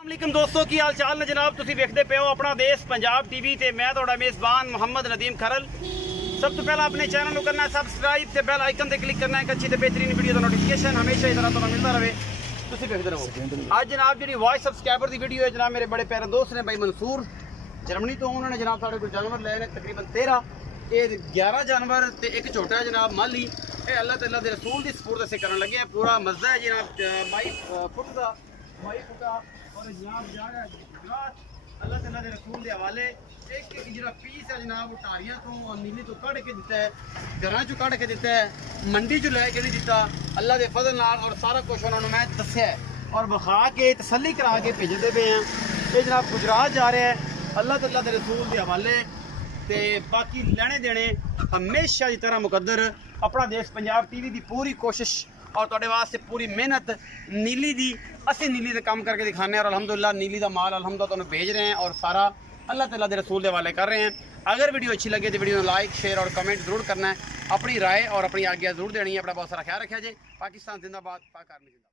अस्सलाम दोस्तों की हाल चाल ने जनाब तुसीं वेखदे पे हो अपना देश पंजाब टीवी ते मैं तुहाडा मेज़बान मोहम्मद नदीम खरल। सब तो पहला अपने चैनल को करना है सबसक्राइब ते बेल आइकन ते क्लिक करना है। एक अच्छी ते बेहतरीन वीडियो का नोटिफिकेशन हमेशा इस तरह तुहानूं मिलता रहे, तुसीं वेखदे रहो। आज जनाब जी वॉइस सब्सक्राइबर की वीडियो है जनाब मेरे बड़े प्यारे दोस्त ने भाई मंसूर जर्मनी तो उन्होंने जनाब साढ़े कुछ जानवर लाए हैं तकरीबन 13 11 जानवर ते एक छोटा है जनाब माली अल्लाह तआला दे रसूल की सपोर्ट से करन लगे हैं। पूरा मज़ा है जनाब 22 फुट का और जनाब जा रहा है अल्लाह तआला दे रसूल के हवाले एक जरा पीस है जनाब उटारियां तो और नीली तो कढ़ के दिता है, घरों चो कढ़ के दिता है, मंडी चो लैके नहीं दिता अल्लाह के फजल नाल और सारा कुछ उन्होंने मैं दस्या है और विखा के तसल्ली करा के भेजते पे हैं। ये जनाब गुजरात जा रहा है अल्लाह तआला दे रसूल के हवाले ते बाकी लेने देने हमेशा की तरह मुकद्दर अपना देश पंजाब टीवी की पूरी कोशिश और तुहाडे वास्ते पूरी मेहनत नीली दी असी नीली का काम करके दिखाने और अल्हम्दुलिल्लाह नीली का माल अल्हम्दुलिल्लाह तुहानूं भेज रहे हैं और सारा अल्लाह तआला दे रसूल के हवाले कर रहे हैं। अगर वीडियो अच्छी लगे तो वीडियो लाइक शेयर और कमेंट जरूर करना है, अपनी राय और अपनी आज्ञा जरूर देनी है। अपना बहुत सारा ख्याल रखा जाए। पाकिस्तान जिंदाबाद, पाक आर्मी जिंदाबाद।